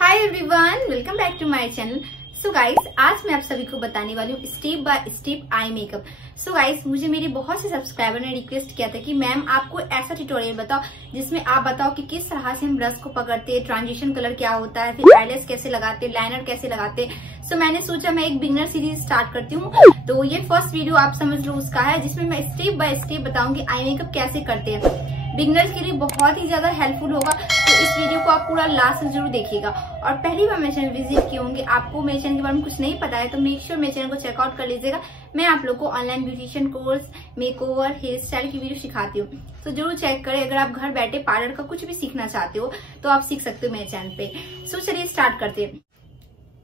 Hi everyone, welcome back to my channel. So guys, आज मैं आप सभी को बताने वाली हूँ step by step eye makeup. So guys, मुझे मेरे बहुत से सब्सक्राइबर ने रिक्वेस्ट किया था कि मैम आपको ऐसा ट्यूटोरियल बताओ जिसमें आप बताओ कि किस तरह से हम ब्रश को पकड़ते हैं, ट्रांजिशन कलर क्या होता है, फिर आईलैश कैसे लगाते हैं, लाइनर कैसे लगाते हैं। सो मैंने सोचा मैं एक बिगनर सीरीज स्टार्ट करती हूँ। तो ये फर्स्ट वीडियो आप समझ लो उसका है, जिसमें मैं स्टेप बाय स्टेप बताऊंगी आई मेकअप कैसे करते हैं। बिगनर्स के लिए बहुत ही ज्यादा हेल्पफुल होगा, तो इस वीडियो को आप पूरा लास्ट तक जरूर देखिएगा। और पहली बार मेरे चैनल विजिट किए होंगे, आपको मेरे चैनल के बारे में कुछ नहीं पता है, तो मेक श्योर मेरे चैनल को चेकआउट कर लीजिएगा। मैं आप लोग को online beautician course, makeover, hair style की वीडियो सिखाती हूँ, तो जरूर चेक करें। अगर आप घर बैठे पार्लर का कुछ भी सीखना चाहते हो तो आप सीख सकते हो मेरे चैनल पे। सो चलिए स्टार्ट करते हैं।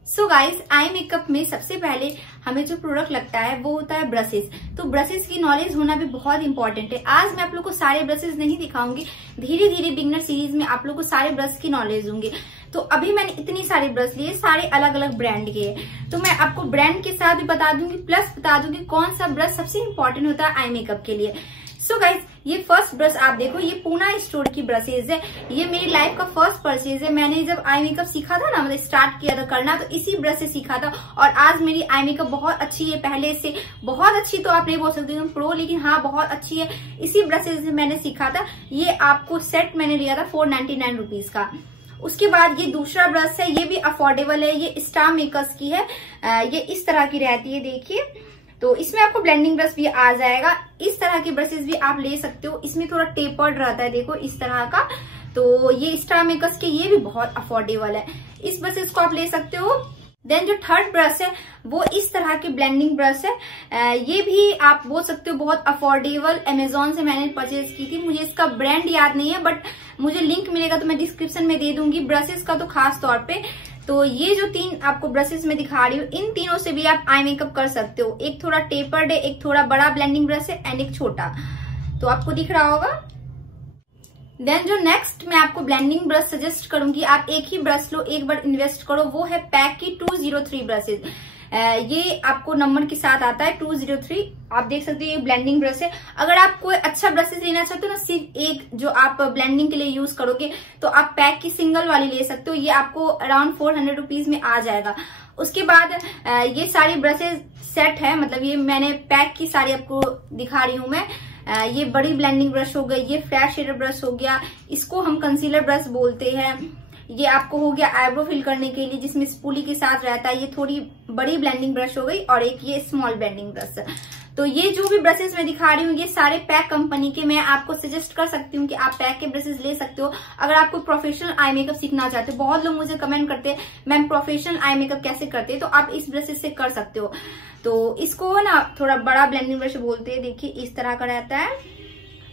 सो गाइस, आई मेकअप में सबसे पहले हमें जो प्रोडक्ट लगता है वो होता है ब्रशेस। तो ब्रशेस की नॉलेज होना भी बहुत इंपॉर्टेंट है। आज मैं आप लोग को सारे ब्रशेस नहीं दिखाऊंगी, धीरे धीरे बिगनर सीरीज में आप लोग को सारे ब्रश की नॉलेज होंगे। तो अभी मैंने इतनी सारे ब्रश लिए, सारे अलग अलग ब्रांड के हैं, तो मैं आपको ब्रांड के साथ भी बता दूंगी, प्लस बता दूंगी कौन सा ब्रश सबसे इंपॉर्टेंट होता है आई मेकअप के लिए। सो गाइस, ये फर्स्ट ब्रश आप देखो, ये पूना स्टोर की ब्रशेज है। ये मेरी लाइफ का फर्स्ट परचेज है। मैंने जब आई मेकअप सीखा था ना, मतलब स्टार्ट किया था करना, तो इसी ब्रश से सीखा था। और आज मेरी आई मेकअप बहुत अच्छी है, पहले से बहुत अच्छी तो आप नहीं बोल सकते प्रो, लेकिन हाँ बहुत अच्छी है। इसी ब्रशेज से मैंने सीखा था। ये आपको सेट मैंने लिया था 499 रुपीज का। उसके बाद ये दूसरा ब्रश है, ये भी अफोर्डेबल है, ये स्टार मेकर्स की है। ये इस तरह की रहती है, देखिए। तो इसमें आपको ब्लेंडिंग ब्रश भी आ जाएगा। इस तरह के ब्रशेस भी आप ले सकते हो। इसमें थोड़ा टेपर्ड रहता है, देखो इस तरह का। तो ये स्टार मेकर्स के ये भी बहुत अफोर्डेबल है, इस ब्रशेस को आप ले सकते हो। देन जो थर्ड ब्रश है वो इस तरह की ब्लेंडिंग ब्रश है। ये भी आप बोल सकते हो बहुत अफोर्डेबल। अमेजोन से मैंने परचेज की थी, मुझे इसका ब्रांड याद नहीं है, बट मुझे लिंक मिलेगा तो मैं डिस्क्रिप्शन में दे दूंगी ब्रशेस का, तो खास तौर पे। तो ये जो तीन आपको ब्रशेस में दिखा रही हूँ, इन तीनों से भी आप आई मेकअप कर सकते हो। एक थोड़ा टेपर्ड है, एक थोड़ा बड़ा ब्लेंडिंग ब्रश है, एंड एक छोटा, तो आपको दिख रहा होगा। देन जो नेक्स्ट मैं आपको ब्लेंडिंग ब्रश सजेस्ट करूंगी, आप एक ही ब्रश लो, एक बार इन्वेस्ट करो, वो है पैक की 203 ब्रशेज। ये आपको नंबर के साथ आता है 203। आप देख सकते हो ये ब्लेंडिंग ब्रश है। अगर आप कोई अच्छा ब्रशेज लेना चाहते हो ना, सिर्फ एक जो आप ब्लेंडिंग के लिए यूज करोगे, तो आप पैक की सिंगल वाली ले सकते हो। ये आपको अराउंड 400 रुपीज में आ जाएगा। उसके बाद ये सारी ब्रशेज सेट है, मतलब ये मैंने पैक की सारी आपको दिखा रही हूँ मैं। ये बड़ी ब्लेंडिंग ब्रश हो गई, ये फ्लैश शेडर ब्रश हो गया, इसको हम कंसीलर ब्रश बोलते हैं। ये आपको हो गया आईब्रो फिल करने के लिए, जिसमें स्पूली के साथ रहता है, ये थोड़ी बड़ी ब्लेंडिंग ब्रश हो गई। और एक ये स्मॉल ब्लेंडिंग ब्रश। तो ये जो भी ब्रशेस मैं दिखा रही हूँ, ये सारे पैक कंपनी के। मैं आपको सजेस्ट कर सकती हूँ कि आप पैक के ब्रशेस ले सकते हो अगर आपको प्रोफेशनल आई मेकअप सीखना चाहते हो। बहुत लोग मुझे कमेंट करते हैं मैम प्रोफेशनल आई मेकअप कैसे करते हैं, तो आप इस ब्रशेस से कर सकते हो। तो इसको ना थोड़ा बड़ा ब्लेंडिंग ब्रश बोलते हैं, देखिए इस तरह का रहता है।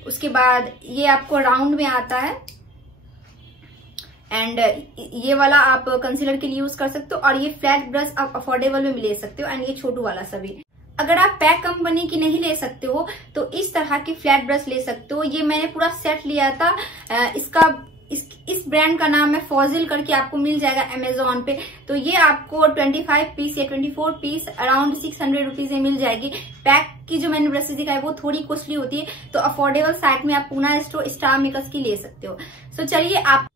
उसके बाद ये आपको राउंड में आता है, एंड ये वाला आप कंसीलर के लिए यूज कर सकते हो। और ये फ्लैट ब्रश आप अफोर्डेबल में भी ले सकते हो, एंड ये छोटू वाला सभी। अगर आप पैक कंपनी की नहीं ले सकते हो तो इस तरह की फ्लैट ब्रश ले सकते हो। ये मैंने पूरा सेट लिया था। इस ब्रांड का नाम है फॉजिल करके, आपको मिल जाएगा अमेजोन पे। तो ये आपको 25 पीस या 24 पीस अराउंड 600 रुपीज में मिल जाएगी। पैक की जो मैंने ब्रशेज दिखाई वो थोड़ी कॉस्टली होती है, तो अफोर्डेबल साइड में आप पूना स्टार मेकर्स की ले सकते हो। सो चलिए आप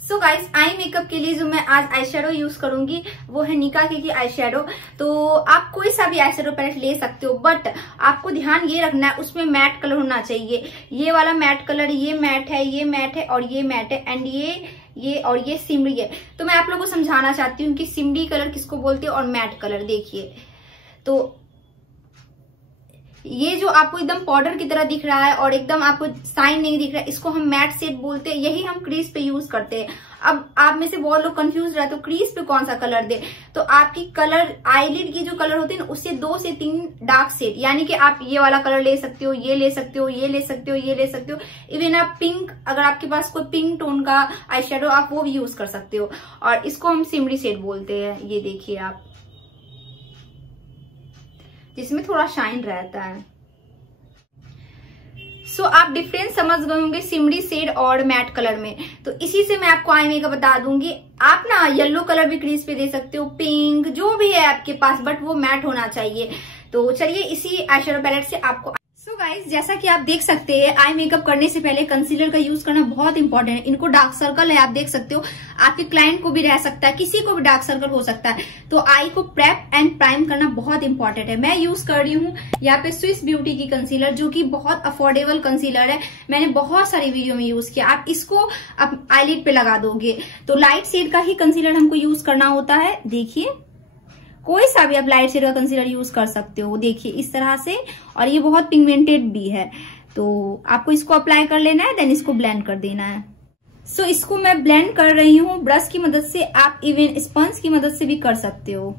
सो गाइस, आई मेकअप के लिए जो मैं आज आई शेडो यूज करूंगी वो है निका की आई शेडो। तो आप कोई सा भी आई शेडो पैलेट ले सकते हो, बट आपको ध्यान ये रखना है उसमें मैट कलर होना चाहिए। ये वाला मैट कलर, ये मैट है, ये मैट है और ये मैट है, एंड ये और ये सिमरी है। तो मैं आप लोगों को समझाना चाहती हूँ कि सिमरी कलर किसको बोलते हैं और मैट कलर। देखिए, तो ये जो आपको एकदम पाउडर की तरह दिख रहा है और एकदम आपको साइन नहीं दिख रहा है, इसको हम मैट शेड बोलते हैं। यही हम क्रीज पे यूज करते हैं। अब आप में से बहुत लोग कंफ्यूज रहते हो क्रीज पे कौन सा कलर दे, तो आपकी कलर आईलिड की जो कलर होती है ना, उससे 2 से 3 डार्क शेड, यानी कि आप ये वाला कलर ले सकते हो, ये ले सकते हो, ये ले सकते हो, ये ले सकते हो। इवन आप पिंक, अगर आपके पास कोई पिंक टोन का आई शेडो, आप वो भी यूज कर सकते हो। और इसको हम सिमरी शेड बोलते हैं। ये देखिए आप, जिसमें थोड़ा शाइन रहता है। सो आप डिफरेंस समझ गए होंगे सिमरी शेड और मैट कलर में। तो इसी से मैं आपको आई मेकअप बता दूंगी। आप ना येलो कलर भी क्रीज पे दे सकते हो, पिंक, जो भी है आपके पास, बट वो मैट होना चाहिए। तो चलिए इसी आई शेडो पैलेट से आपको सो गाइस, जैसा कि आप देख सकते हैं, आई मेकअप करने से पहले कंसीलर का यूज करना बहुत इंपॉर्टेंट है। इनको डार्क सर्कल है, आप देख सकते हो, आपके क्लाइंट को भी रह सकता है, किसी को भी डार्क सर्कल हो सकता है। तो आई को प्रेप एंड प्राइम करना बहुत इंपॉर्टेंट है। मैं यूज कर रही हूँ यहाँ पे स्विस ब्यूटी की कंसीलर, जो कि बहुत अफोर्डेबल कंसीलर है। मैंने बहुत सारी वीडियो में यूज किया। आप इसको आप आईलिड पे लगा दोगे तो लाइट शेड का ही कंसीलर हमको यूज करना होता है। देखिए, कोई सा भी आप लाइट शेड का कंसीलर यूज कर सकते हो। देखिए इस तरह से, और ये बहुत पिगमेंटेड भी है। तो आपको इसको अप्लाई कर लेना है, देन इसको ब्लेंड कर देना है। सो इसको मैं ब्लेंड कर रही हूँ ब्रश की मदद से, आप इवन स्पंज की मदद से भी कर सकते हो।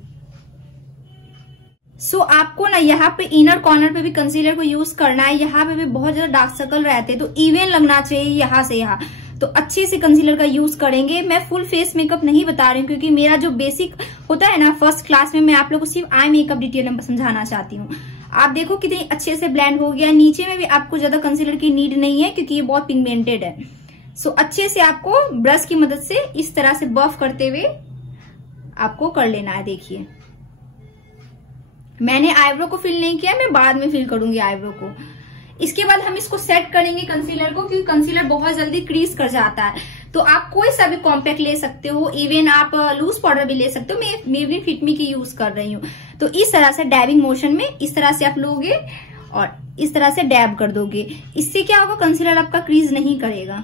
सो आपको ना यहाँ पे इनर कॉर्नर पे भी कंसीलर को यूज करना है। यहाँ पे भी बहुत ज्यादा डार्क सर्कल रहते हैं, तो इवन लगना चाहिए यहाँ से यहाँ। तो अच्छे से कंसीलर का यूज करेंगे। मैं फुल फेस मेकअप नहीं बता रही हूँ, क्योंकि मेरा जो बेसिक होता है ना फर्स्ट क्लास में, मैं आप लोग को सिर्फ आई मेकअप डिटेल में समझाना चाहती हूँ। आप देखो कितनी अच्छे से ब्लेंड हो गया। नीचे में भी आपको ज्यादा कंसीलर की नीड नहीं है, क्योंकि ये बहुत पिगमेंटेड है। सो अच्छे से आपको ब्रश की मदद से इस तरह से बफ करते हुए आपको कर लेना है। देखिए, मैंने आईब्रो को फिल नहीं किया, मैं बाद में फिल करूंगी आईब्रो को। इसके बाद हम इसको सेट करेंगे कंसीलर को, क्योंकि कंसीलर बहुत जल्दी क्रीज कर जाता है। तो आप कोई सा भी कॉम्पैक्ट ले सकते हो, इवन आप लूज पाउडर भी ले सकते हो। मैं मेबलिन फिट मी की यूज कर रही हूँ। तो इस तरह से डैबिंग मोशन में इस तरह से आप लोगे और इस तरह से डैब कर दोगे। इससे क्या होगा, कंसीलर आपका क्रीज नहीं करेगा।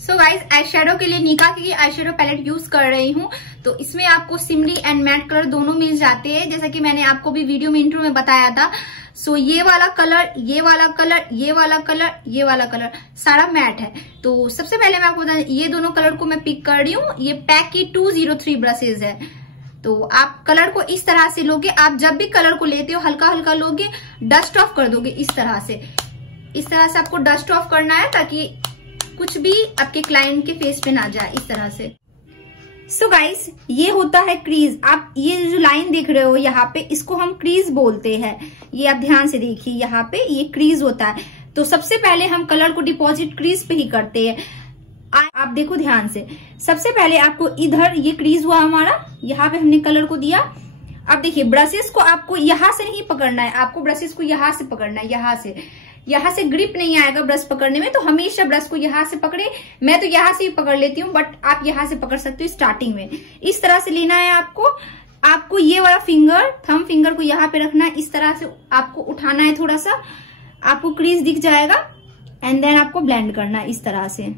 सो गाइज, आई शेडो के लिए निका की आई शेडो पैलेट यूज कर रही हूँ। तो इसमें आपको सिमरी एंड मैट कलर दोनों मिल जाते हैं, जैसा कि मैंने आपको भी वीडियो में इंट्रो में बताया था। सो ये वाला कलर, ये वाला कलर, ये वाला कलर, ये वाला कलर सारा मैट है। तो सबसे पहले मैं आपको बता, ये दोनों कलर को मैं पिक कर रही हूँ। ये पैक की 203 ब्रशेज है। तो आप कलर को इस तरह से लोगे। आप जब भी कलर को लेते हो हल्का हल्का लोगे, डस्ट ऑफ कर दोगे इस तरह से। इस तरह से आपको डस्ट ऑफ करना है, ताकि कुछ भी आपके क्लाइंट के फेस पे ना जाए, इस तरह से। सो गाइस, ये होता है क्रीज। आप ये जो लाइन देख रहे हो यहाँ पे, इसको हम क्रीज बोलते हैं। ये आप ध्यान से देखिए, यहाँ पे ये क्रीज होता है। तो सबसे पहले हम कलर को डिपॉजिट क्रीज पे ही करते हैं। आप देखो ध्यान से, सबसे पहले आपको इधर ये क्रीज हुआ हमारा, यहाँ पे हमने कलर को दिया। अब देखिए, ब्रशेस को आपको यहाँ से नहीं पकड़ना है, आपको ब्रशेस को यहाँ से पकड़ना है। यहाँ से ग्रिप नहीं आएगा ब्रश पकड़ने में, तो हमेशा ब्रश को यहाँ से पकड़े। मैं तो यहाँ से ही पकड़ लेती हूँ, बट आप यहाँ से पकड़ सकते हो स्टार्टिंग में। इस तरह से लेना है आपको ये वाला फिंगर, थंब फिंगर को यहाँ पे रखना है। इस तरह से आपको उठाना है, थोड़ा सा आपको क्रीज दिख जाएगा। एंड देन आपको ब्लेंड करना है इस तरह से।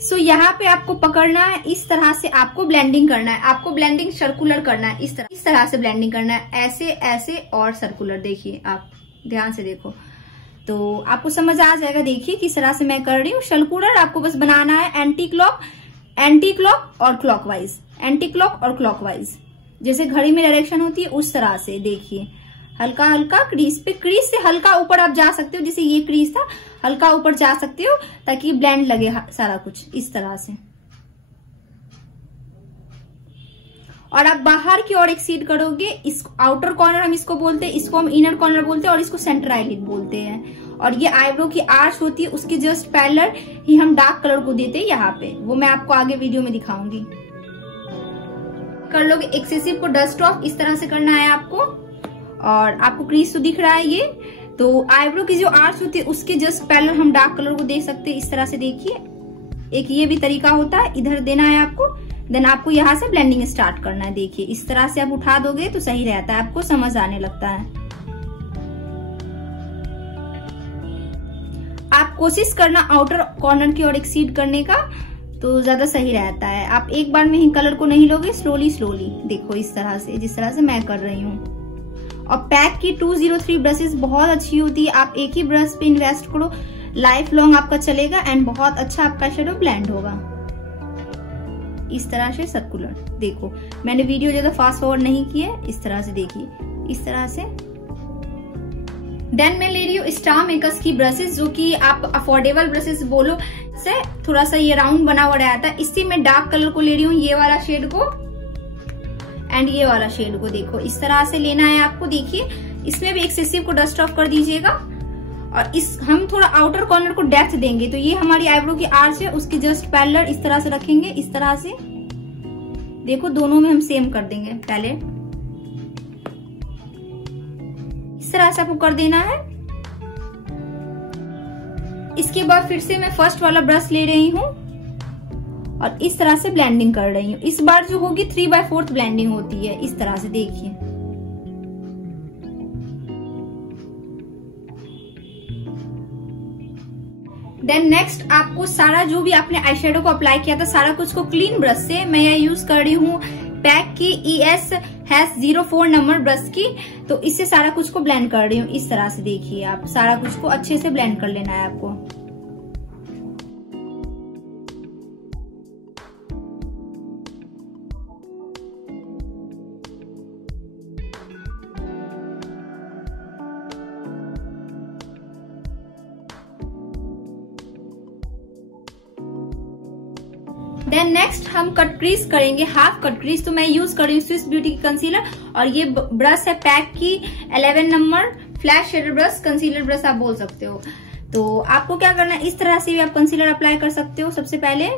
सो यहाँ पे आपको पकड़ना है, इस तरह से आपको ब्लेंडिंग करना है। आपको ब्लेंडिंग सर्कुलर करना है, इस तरह से ब्लेंडिंग करना है, ऐसे ऐसे और सर्कुलर। देखिए, आप ध्यान से देखो तो आपको समझ आ जाएगा। देखिए किस तरह से मैं कर रही हूँ। सर्कुलर आपको बस बनाना है, एंटी क्लॉक और क्लॉकवाइज, एंटी क्लॉक और क्लॉकवाइज, जैसे घड़ी में डायरेक्शन होती है उस तरह से। देखिए, हल्का हल्का क्रीज पे, क्रीज से हल्का ऊपर आप जा सकते हो, जैसे ये क्रीज था, हल्का ऊपर जा सकते हो, ताकि ब्लेंड लगे सारा कुछ इस तरह से। और आप बाहर की ओर एक्सीड करोगे। इस आउटर कॉर्नर हम इसको बोलते हैं, इसको हम इनर कॉर्नर बोलते हैं, और इसको सेंटर आईलिड बोलते हैं। और ये आईब्रो की आर्च होती है, उसके जस्ट पैरेलल ही हम डार्क कलर को देते हैं यहाँ पे। वो मैं आपको आगे वीडियो में दिखाऊंगी। कर लोगे एक्सेसिव को डस्ट ऑफ, इस तरह से करना है आपको। और आपको क्रीज तो दिख रहा है ये, तो आईब्रो की जो आर्च होती है उसके जस्ट पैरेलल हम डार्क कलर को दे सकते हैं इस तरह से। देखिए, एक ये भी तरीका होता है, इधर देना है आपको। देन आपको यहाँ से ब्लेंडिंग स्टार्ट करना है। देखिए, इस तरह से आप उठा दोगे तो सही रहता है, आपको समझ आने लगता है। आप कोशिश करना आउटर कॉर्नर की ओर एक्सीड करने का, तो ज्यादा सही रहता है। आप एक बार में ही कलर को नहीं लोगे, स्लोली स्लोली। देखो इस तरह से, जिस तरह से मैं कर रही हूँ। और पैक की 203 ब्रशेस बहुत अच्छी होती है। आप एक ही ब्रश पे इन्वेस्ट करो, लाइफ लॉन्ग आपका चलेगा एंड बहुत अच्छा आपका शेडो ब्लेंड होगा। इस तरह से सर्कुलर। देखो, मैंने वीडियो ज्यादा फास्ट फॉरवर्ड नहीं किया, इस तरह से देखिए, इस तरह से। देन मैं ले रही हूँ स्टार मेकर्स की ब्रशेस, जो कि आप अफोर्डेबल ब्रशेस बोलो से, थोड़ा सा ये राउंड बना हुआ रहता है। इससे मैं डार्क कलर को ले रही हूँ, ये वाला शेड को एंड ये वाला शेड को। देखो इस तरह से लेना है आपको। देखिए, इसमें भी एक्सेसिव को डस्ट ऑफ कर दीजिएगा। और इस हम थोड़ा आउटर कॉर्नर को डेप्थ देंगे, तो ये हमारी आईब्रो की आर्च है, उसके जस्ट पैरेलल इस तरह से रखेंगे, इस तरह से। देखो, दोनों में हम सेम कर देंगे पहले, इस तरह से आपको कर देना है। इसके बाद फिर से मैं फर्स्ट वाला ब्रश ले रही हूँ और इस तरह से ब्लेंडिंग कर रही हूँ। इस बार जो होगी 3/4 ब्लेंडिंग होती है, इस तरह से देखिए। देन नेक्स्ट आपको सारा जो भी आपने आई शेडो को अप्लाई किया था सारा कुछ को क्लीन ब्रश से, मैं यहाँ यूज कर रही हूँ पैक की ES-04 नंबर ब्रश की, तो इससे सारा कुछ को ब्लेंड कर रही हूँ। इस तरह से देखिए, आप सारा कुछ को अच्छे से ब्लेंड कर लेना है आपको। देन नेक्स्ट हम कट क्रीज करेंगे, हाफ कट क्रीज। तो मैं यूज कर रही हूँ स्विस ब्यूटी की कंसीलर और ये ब्रश है पैक की 11 number flash shader brush, concealer brush आप बोल सकते हो। तो आपको क्या करना है, इस तरह से भी आप कंसीलर अप्लाई कर सकते हो सबसे पहले।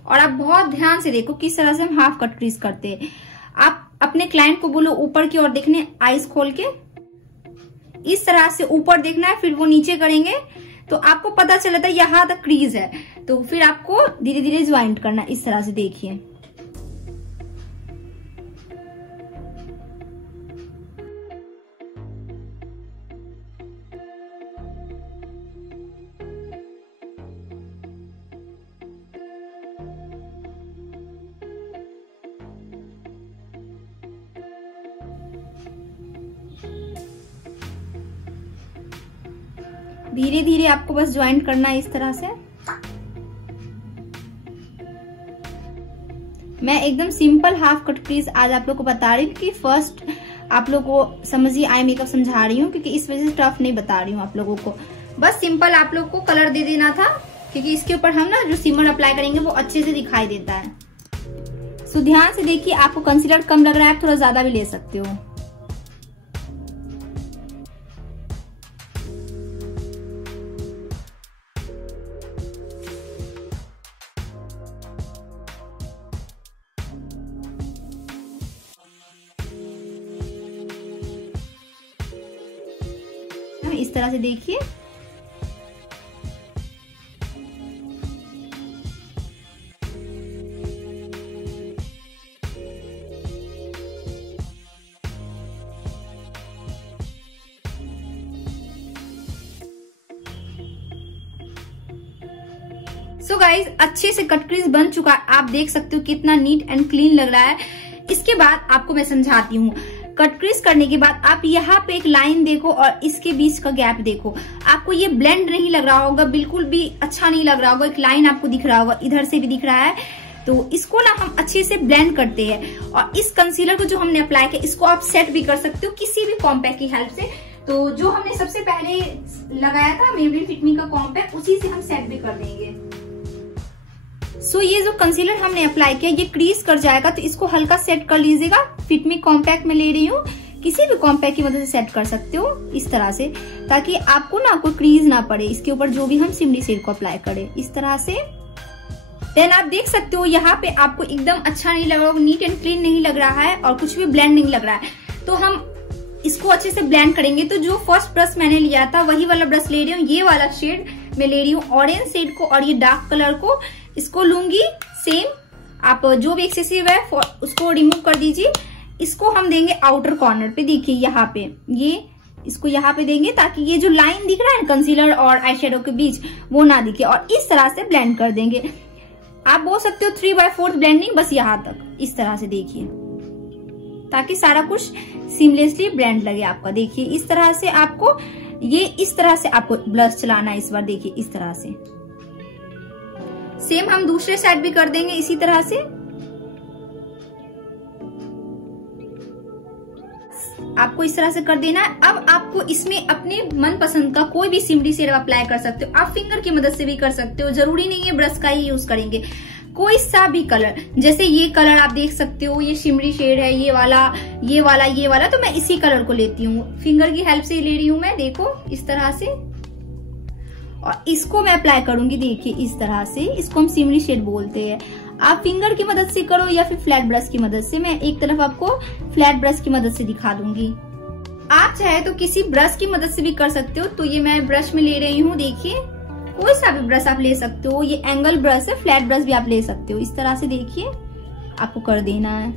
और आप बहुत ध्यान से देखो किस तरह से हम हाफ कट क्रीज करते हैं। आप अपने क्लाइंट को बोलो ऊपर की ओर देखने, आईज खोल के इस तरह से ऊपर देखना है, फिर वो नीचे करेंगे तो आपको पता चलता है यहाँ तक क्रीज है, तो फिर आपको धीरे धीरे ज्वाइंट करना। इस तरह से देखिए। धीरे धीरे आपको बस ज्वाइंट करना है इस तरह से। मैं एकदम सिंपल हाफ कट क्रीज आज आप लोग को बता रही हूँ कि फर्स्ट आप लोग को समझिए आई मेकअप समझा रही हूँ, क्योंकि इस वजह से टफ नहीं बता रही हूँ आप लोगों को। बस सिंपल आप लोग को कलर दे देना था, क्योंकि इसके ऊपर हम ना जो सिमर अप्लाई करेंगे वो अच्छे से दिखाई देता है। सो ध्यान से देखिए, आपको कंसीलर कम लग रहा है, थोड़ा ज्यादा भी ले सकते हो। इस तरह से देखिए। सो गाइज अच्छे से कट क्रीज बन चुका है, आप देख सकते हो कितना नीट एंड क्लीन लग रहा है। इसके बाद आपको मैं समझाती हूँ। कट क्रीज करने के बाद आप यहाँ पे एक लाइन देखो और इसके बीच का गैप देखो। आपको ये ब्लेंड नहीं लग रहा होगा, बिल्कुल भी अच्छा नहीं लग रहा होगा। एक लाइन आपको दिख रहा होगा, इधर से भी दिख रहा है। तो इसको ना हम अच्छे से ब्लेंड करते हैं। और इस कंसीलर को जो हमने अप्लाई किया, इसको आप सेट भी कर सकते हो किसी भी कॉम्पैक्ट की हेल्प से। तो जो हमने सबसे पहले लगाया था मेबेलिन फिट मी का कॉम्पैक्ट, उसी से हम सेट भी कर देंगे। सो ये जो कंसीलर हमने अप्लाई किया ये क्रीज कर जाएगा, तो इसको हल्का सेट कर लीजिएगा। फिट मी कॉम्पैक्ट में ले रही हूँ, किसी भी कॉम्पैक्ट की मदद से सेट कर सकते हो इस तरह से, ताकि आपको ना कोई क्रीज ना पड़े इसके ऊपर जो भी हम सिमरी शेड को अप्लाई करें इस तरह से। देन आप देख सकते हो यहाँ पे आपको एकदम अच्छा नहीं लग रहा होगा, नीट एंड क्लीन नहीं लग रहा है और कुछ भी ब्लेंड नहीं लग रहा है। तो हम इसको अच्छे से ब्लेंड करेंगे। तो जो फर्स्ट ब्रश मैंने लिया था वही वाला ब्रश ले रही हूँ, ये वाला शेड मैं ले रही हूँ ऑरेंज शेड को, और ये डार्क कलर को इसको लूंगी सेम। आप जो भी एक्सेसिव है उसको रिमूव कर दीजिए। इसको हम देंगे आउटर कॉर्नर पे, देखिए यहाँ पे, ये इसको यहाँ पे देंगे ताकि ये जो लाइन दिख रहा है कंसीलर और आई शेडो के बीच वो ना दिखे, और इस तरह से ब्लेंड कर देंगे। आप बोल सकते हो 3/4 ब्लेंडिंग, बस यहाँ तक इस तरह से देखिए, ताकि सारा कुछ सीमलेसली ब्लेंड लगे आपका। देखिए इस तरह से आपको इस तरह से आपको ब्लश चलाना है इस बार। देखिए इस तरह से सेम हम दूसरे साइड भी कर देंगे इसी तरह से। आपको इस तरह से कर देना है। अब आपको इसमें अपने मनपसंद का कोई भी सिमरी शेड अप्लाई कर सकते हो। आप फिंगर की मदद से भी कर सकते हो, जरूरी नहीं है ब्रश का ही यूज करेंगे। कोई सा भी कलर, जैसे ये कलर आप देख सकते हो, ये शिमरी शेड है, ये वाला, ये वाला, ये वाला, तो मैं इसी कलर को लेती हूँ, फिंगर की हेल्प से ले रही हूँ मैं। देखो इस तरह से, और इसको मैं अप्लाई करूंगी। देखिए इस तरह से, इसको हम सिमरी शेड बोलते हैं। आप फिंगर की मदद से करो या फिर फ्लैट ब्रश की मदद से। मैं एक तरफ आपको फ्लैट ब्रश की मदद से दिखा दूंगी। आप चाहे तो किसी ब्रश की मदद से भी कर सकते हो। तो ये मैं ब्रश में ले रही हूँ, देखिए कोई सा भी ब्रश आप ले सकते हो। ये एंगल ब्रश है, फ्लैट ब्रश भी आप ले सकते हो। इस तरह से देखिए आपको कर देना है।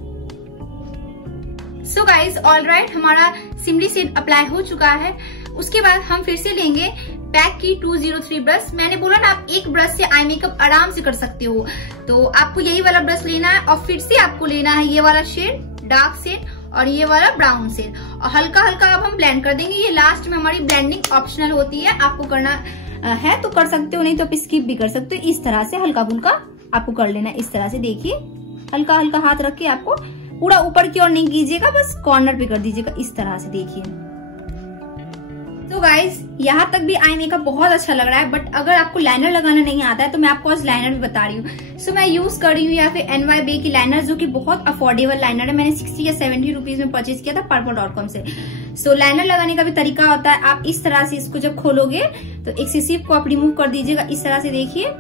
सो गाइज ऑलराइट, हमारा सिमली शेड अप्लाई हो चुका है। उसके बाद हम फिर से लेंगे पैक की 203 ब्रश। मैंने बोला ना, आप एक ब्रश से आई मेकअप आराम से कर सकते हो। तो आपको यही वाला ब्रश लेना है और फिर से आपको लेना है ये वाला शेड, डार्क शेड, और ये वाला ब्राउन शेड, और हल्का हल्का अब हम ब्लेंड कर देंगे। ये लास्ट में हमारी ब्लेंडिंग ऑप्शनल होती है, आपको करना है तो कर सकते हो, नहीं तो आप स्किप भी कर सकते हो। इस तरह से हल्का फुल्का आपको कर लेना है। इस तरह से देखिए हल्का हल्का हाथ रख के, आपको पूरा ऊपर की ओर नहीं कीजिएगा, बस कॉर्नर पे कर दीजिएगा। इस तरह से देखिए। तो गाइज यहाँ तक भी आई मेकअप बहुत अच्छा लग रहा है, बट अगर आपको लाइनर लगाना नहीं आता है तो मैं आपको आज लाइनर भी बता रही हूँ। सो मैं यूज कर रही हूँ या फिर NYB की लाइनर, जो कि बहुत अफोर्डेबल लाइनर है। मैंने 60 या 70 रुपीज में परचेज किया था purple.com से। सो लाइनर लगाने का भी तरीका होता है, आप इस तरह से इसको जब खोलोगे तो एक्सेसिव को आप रिमूव कर दीजिएगा। इस तरह से देखिए।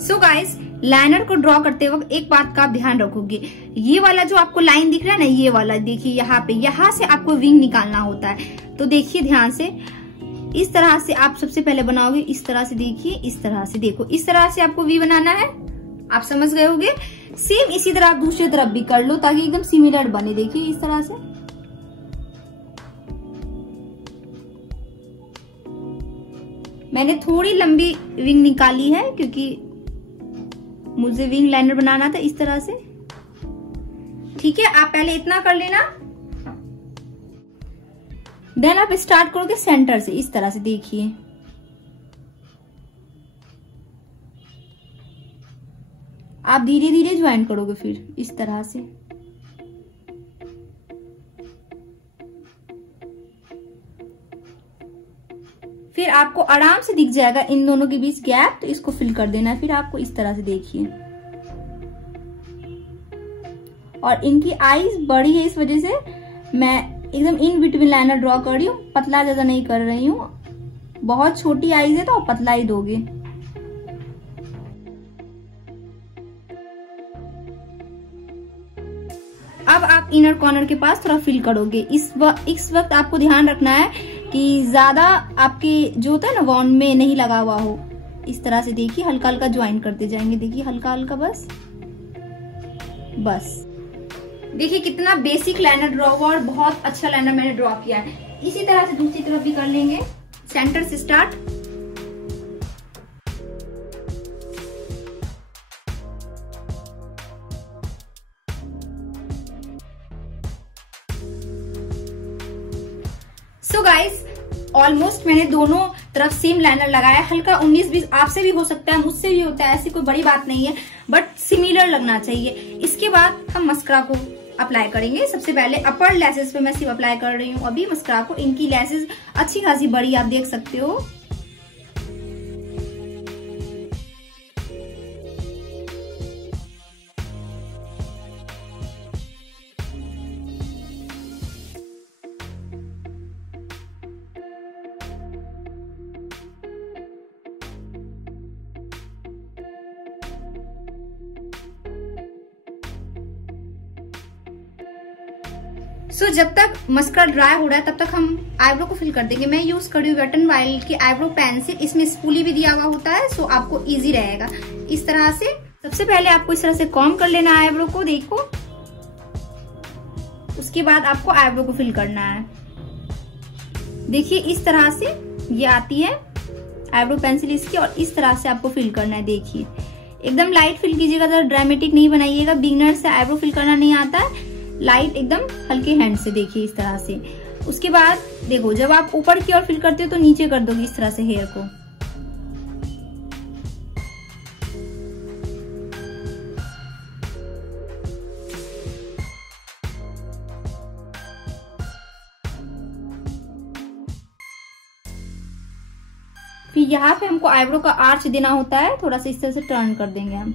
सो गाइज लाइनर को ड्रॉ करते वक्त एक बात का आप ध्यान रखोगे, ये वाला जो आपको लाइन दिख रहा है ना, ये वाला देखिए यहाँ पे, यहाँ से आपको विंग निकालना होता है। तो देखिए ध्यान से, इस तरह से आप सबसे पहले बनाओगे। इस तरह से देखिए, इस तरह से देखो, इस तरह से आपको वी बनाना है। आप समझ गए होंगे। सेम इसी तरह आप दूसरी तरफ भी कर लो ताकि एकदम सिमिलर बने। देखिए इस तरह से। मैंने थोड़ी लंबी विंग निकाली है क्योंकि मुझे विंग लाइनर बनाना था। इस तरह से ठीक है। आप पहले इतना कर लेना, देन आप स्टार्ट करोगे सेंटर से। इस तरह से देखिए, आप धीरे धीरे ज्वाइन करोगे फिर इस तरह से। फिर आपको आराम से दिख जाएगा इन दोनों के बीच गैप, तो इसको फिल कर देना है। फिर आपको इस तरह से देखिए, और इनकी आईज बड़ी है, इस वजह से मैं एकदम इन बिटवीन लाइनर ड्रॉ कर रही हूँ, पतला ज्यादा नहीं कर रही हूँ। बहुत छोटी आईज है तो आप पतला ही दोगे। अब आप इनर कॉर्नर के पास थोड़ा फिल करोगे। इस वक्त आपको ध्यान रखना है कि ज्यादा आपके जो होता है ना वॉन में नहीं लगा हुआ हो। इस तरह से देखिए हल्का हल्का ज्वाइन करते जाएंगे। देखिए हल्का हल्का, बस देखिए कितना बेसिक लाइनर ड्रॉ हुआ और बहुत अच्छा लाइनर मैंने ड्रॉ किया है। इसी तरह से दूसरी तरफ भी कर लेंगे, सेंटर से स्टार्ट। सो गाइस ऑलमोस्ट मैंने दोनों तरफ सेम लाइनर लगाया। हल्का 19-20 आपसे भी हो सकता है, मुझसे भी होता है, ऐसी कोई बड़ी बात नहीं है, बट सिमिलर लगना चाहिए। इसके बाद हम मस्करा को अप्लाई करेंगे। सबसे पहले अपर लैसेस पे मैं सिर्फ अप्लाई कर रही हूँ अभी मस्करा को। इनकी लैसेस अच्छी खासी बड़ी आप देख सकते हो। सो जब तक मस्करा ड्राई हो रहा है तब तक हम आईब्रो को फिल कर देंगे। मैं यूज कर रही हूँ वेट एंड वाइल्ड की आईब्रो पेंसिल। इसमें स्पूली भी दिया हुआ होता है, सो आपको इजी रहेगा। इस तरह से सबसे पहले आपको इस तरह से कॉम्ब कर लेना है आईब्रो को, देखो। उसके बाद आपको आईब्रो को फिल करना है। देखिए इस तरह से ये आती है आईब्रो पेंसिल इसकी, और इस तरह से आपको फिल करना है। देखिए एकदम लाइट फिल कीजिएगा, ज़रा ड्रामेटिक नहीं बनाइएगा। बिगिनर से आईब्रो फिल करना नहीं आता है, लाइट एकदम हल्के हैंड से। देखिए इस तरह से। उसके बाद देखो जब आप ऊपर की ओर फिल करते हो तो नीचे कर दोगे इस तरह से हेयर को। फिर यहाँ पे हमको आईब्रो का आर्च देना होता है, थोड़ा सा इस तरह से टर्न कर देंगे हम।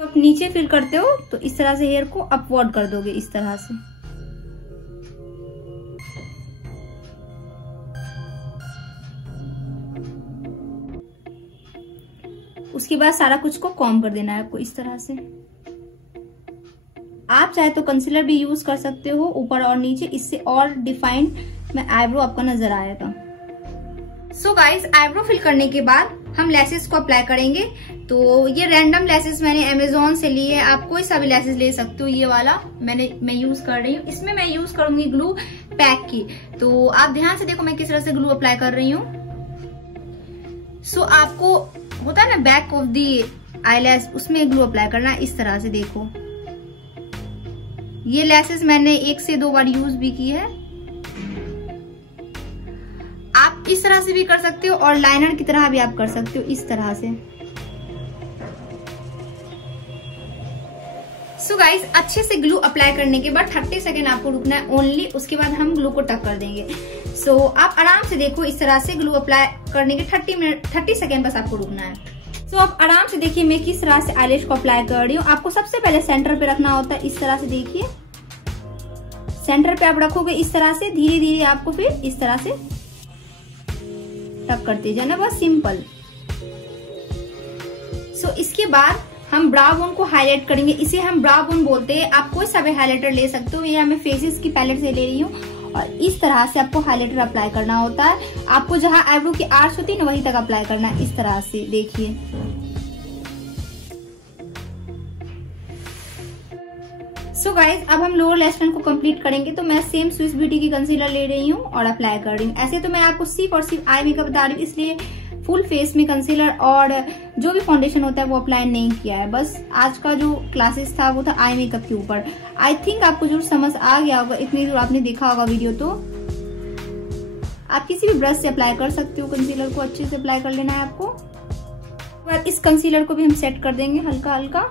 आप नीचे फिल करते हो तो इस तरह से हेयर को अपवर्ड कर दोगे इस तरह से। उसके बाद सारा कुछ को कॉम्ब कर देना है आपको इस तरह से। आप चाहे तो कंसीलर भी यूज कर सकते हो ऊपर और नीचे, इससे और डिफाइंड में आईब्रो आपका नजर आएगा। सो गाइस, आईब्रो फिल करने के बाद हम लैसेस को अप्लाई करेंगे। तो ये रैंडम लैसेस मैंने अमेजोन से लिए है, आप कोई सा भी लैसेस ले सकते हो। ये वाला मैं यूज कर रही हूँ। इसमें मैं यूज करूंगी ग्लू पैक की। तो आप ध्यान से देखो मैं किस तरह से ग्लू अप्लाई कर रही हूँ। सो आपको होता है ना बैक ऑफ दी आईलैश, उसमें ग्लू अप्लाई करना है। इस तरह से देखो, ये लैसेस मैंने 1 से 2 बार यूज भी की है। आप इस तरह से भी कर सकते हो और लाइनर की तरह भी आप कर सकते हो, इस तरह से। सो गाइस, अच्छे से ग्लू अप्लाई करने के बाद 30 सेकेंड आपको रुकना है ओनली। उसके बाद हम ग्लू को टक कर देंगे। सो आप आराम से देखो, इस तरह से ग्लू अप्लाई करने के 30 सेकेंड बस आपको रुकना है। सो आप आराम से देखिए मैं किस तरह से आईलैश को अप्लाई कर रही हूँ। आपको सबसे पहले सेंटर पे रखना होता है, इस तरह से देखिए। सेंटर पे आप रखोगे इस तरह से, धीरे धीरे आपको फिर इस तरह से टक करते जाना, बस सिंपल। सो इसके बाद हम ब्राउ बोन को हाईलाइट करेंगे। इसे हम ब्राउ बोन बोलते हैं। आप कोई सा भी हाईलाइटर ले सकते हो, या मैं फेसेस की पैलेट से ले रही हूँ। और इस तरह से आपको हाईलाइटर अप्लाई करना होता है। आपको जहां आईब्रो की आर्च होती है ना, वहीं तक अप्लाई करना है, इस तरह से देखिए। सो गाइज, अब हम लोअर लैश लाइन को कंप्लीट करेंगे। तो मैं सेम स्विस ब्यूटी की कंसीलर ले रही हूँ और अप्लाई कर रही हूँ। ऐसे तो मैं आपको सिर्फ और सिर्फ आई मेकअप बता रही हूँ, इसलिए फुल फेस में कंसीलर और जो भी फाउंडेशन होता है वो अप्लाई नहीं किया है। बस आज का जो क्लासेस था वो था आई मेकअप के ऊपर। आई थिंक आपको जरूर समझ आ गया होगा, इतनी दूर आपने देखा होगा वीडियो। तो आप किसी भी ब्रश से अप्लाई कर सकते हो, कंसीलर को अच्छे से अप्लाई कर लेना है आपको। इस कंसीलर को भी हम सेट कर देंगे हल्का हल्का।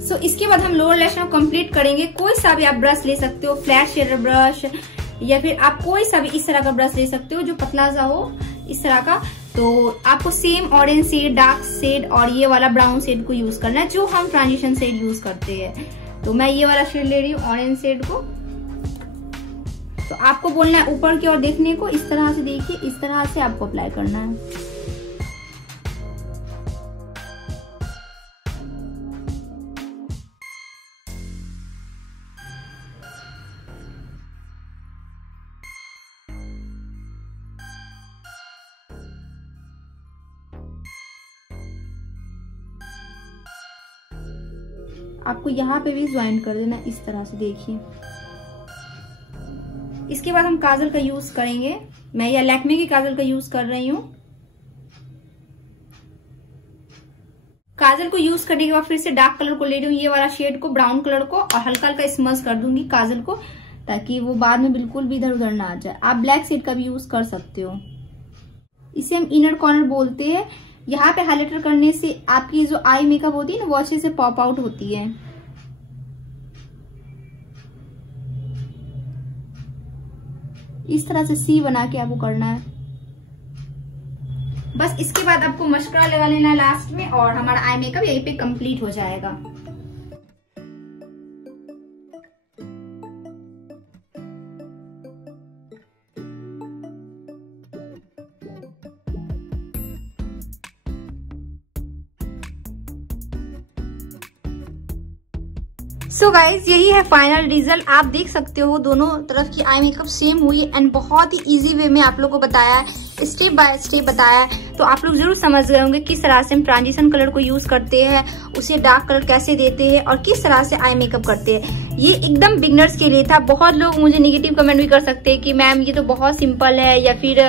सो इसके बाद हम लोअर लैश को कंप्लीट करेंगे। कोई सा भी आप ब्रश ले सकते हो, फ्लैट शेडर ब्रश, या फिर आप कोई सा भी इस तरह का ब्रश ले सकते हो जो पतला सा हो, इस तरह का। तो आपको same orange shade, dark shade और ये वाला ब्राउन शेड को यूज करना है, जो हम ट्रांजिशन शेड यूज करते हैं। तो मैं ये वाला शेड ले रही हूँ, ऑरेंज शेड को। तो आपको बोलना है ऊपर की ओर देखने को, इस तरह से देखिए, इस तरह से आपको अप्लाई करना है। आपको यहाँ पे भी ज्वाइन कर देना, इस तरह से देखिए। इसके बाद हम काजल का यूज करेंगे। मैं यह लैक्मे की काजल का यूज कर रही हूँ। काजल को यूज करने के बाद फिर से डार्क कलर को ले रही हूँ, ये वाला शेड को, ब्राउन कलर को, और हल्का हल्का स्मज कर दूंगी काजल को, ताकि वो बाद में बिल्कुल भी इधर उधर ना आ जाए। आप ब्लैक शेड का भी यूज कर सकते हो। इसे हम इनर कॉर्नर बोलते हैं। यहाँ पे हाइलाइटर करने से आपकी जो आई मेकअप होती है ना, वो अच्छे से पॉप आउट होती है। इस तरह से सी बना के आपको करना है। बस इसके बाद आपको मस्कारा लगा लेना है लास्ट में, और हमारा आई मेकअप यहीं पे कंप्लीट हो जाएगा। सो गाइज, यही है फाइनल रिजल्ट। आप देख सकते हो दोनों तरफ की आई मेकअप सेम हुई एंड बहुत ही इजी वे में आप लोगों को बताया है, स्टेप बाय स्टेप बताया है। तो आप लोग जरूर समझ गए होंगे किस तरह से हम ट्रांजिशन कलर को यूज करते हैं, उसे डार्क कलर कैसे देते हैं और किस तरह से आई मेकअप करते हैं। ये एकदम बिगनर्स के लिए था। बहुत लोग मुझे नेगेटिव कमेंट भी कर सकते हैं कि मैम ये तो बहुत सिंपल है, या फिर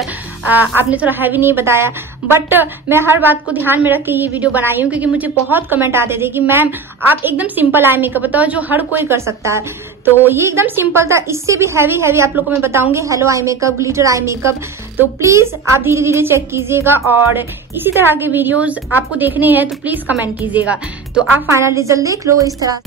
आपने थोड़ा हैवी नहीं बताया। बट मैं हर बात को ध्यान में रख के ये वीडियो बनाई हूँ, क्योंकि मुझे बहुत कमेंट आते थे कि मैम आप एकदम सिंपल आई मेकअप बताओ जो हर कोई कर सकता है। तो ये एकदम सिंपल था। इससे भी हैवी आप लोगों को मैं बताऊंगी, hello eye makeup, glitter eye makeup. तो प्लीज आप धीरे धीरे चेक कीजिएगा, और इसी तरह के वीडियोस आपको देखने हैं तो प्लीज कमेंट कीजिएगा। तो आप फाइनल रिजल्ट देख लो इस तरह।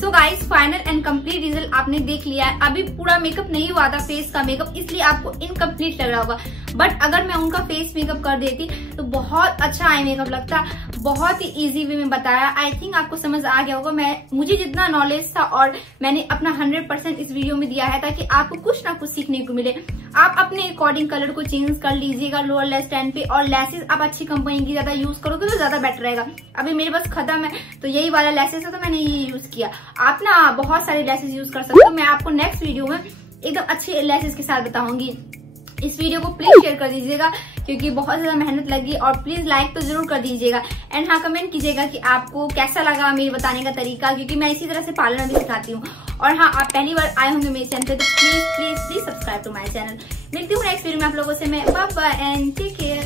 So guys final and complete result आपने देख लिया है। अभी पूरा मेकअप नहीं हुआ था फेस का मेकअप, इसलिए आपको इनकम्प्लीट लग रहा होगा, बट अगर मैं उनका फेस मेकअप कर देती तो बहुत अच्छा आई मेकअप लगता। बहुत ही इजी वे में बताया, आई थिंक आपको समझ आ गया होगा। मुझे जितना नॉलेज था और मैंने अपना 100% इस वीडियो में दिया है ताकि आपको कुछ ना कुछ सीखने को मिले। आप अपने अकॉर्डिंग कलर को चेंज कर लीजिएगा लोअर लैश स्टैंड पे, और लैसेस आप अच्छी कंपनी की ज्यादा यूज करोगे तो ज्यादा बेटर रहेगा। अभी मेरे पास खत्म है तो यही वाला लैसेस है तो मैंने ये यूज किया। आप ना बहुत सारे लैसेस यूज कर सकते हो, मैं आपको नेक्स्ट वीडियो में एकदम अच्छे लैसेस के साथ बताऊंगी। इस वीडियो को प्लीज शेयर कर दीजिएगा क्योंकि बहुत ज्यादा मेहनत लगी, और प्लीज लाइक तो जरूर कर दीजिएगा। एंड हाँ, कमेंट कीजिएगा कि आपको कैसा लगा मेरे बताने का तरीका, क्योंकि मैं इसी तरह से पार्लर भी सिखाती हूँ। और हाँ, आप पहली बार आए होंगे मेरे चैनल पे तो please please please subscribe to my channel. मिलती हूँ नेक्स्ट वीडियो में आप लोगों से मैं। Bye bye and take care.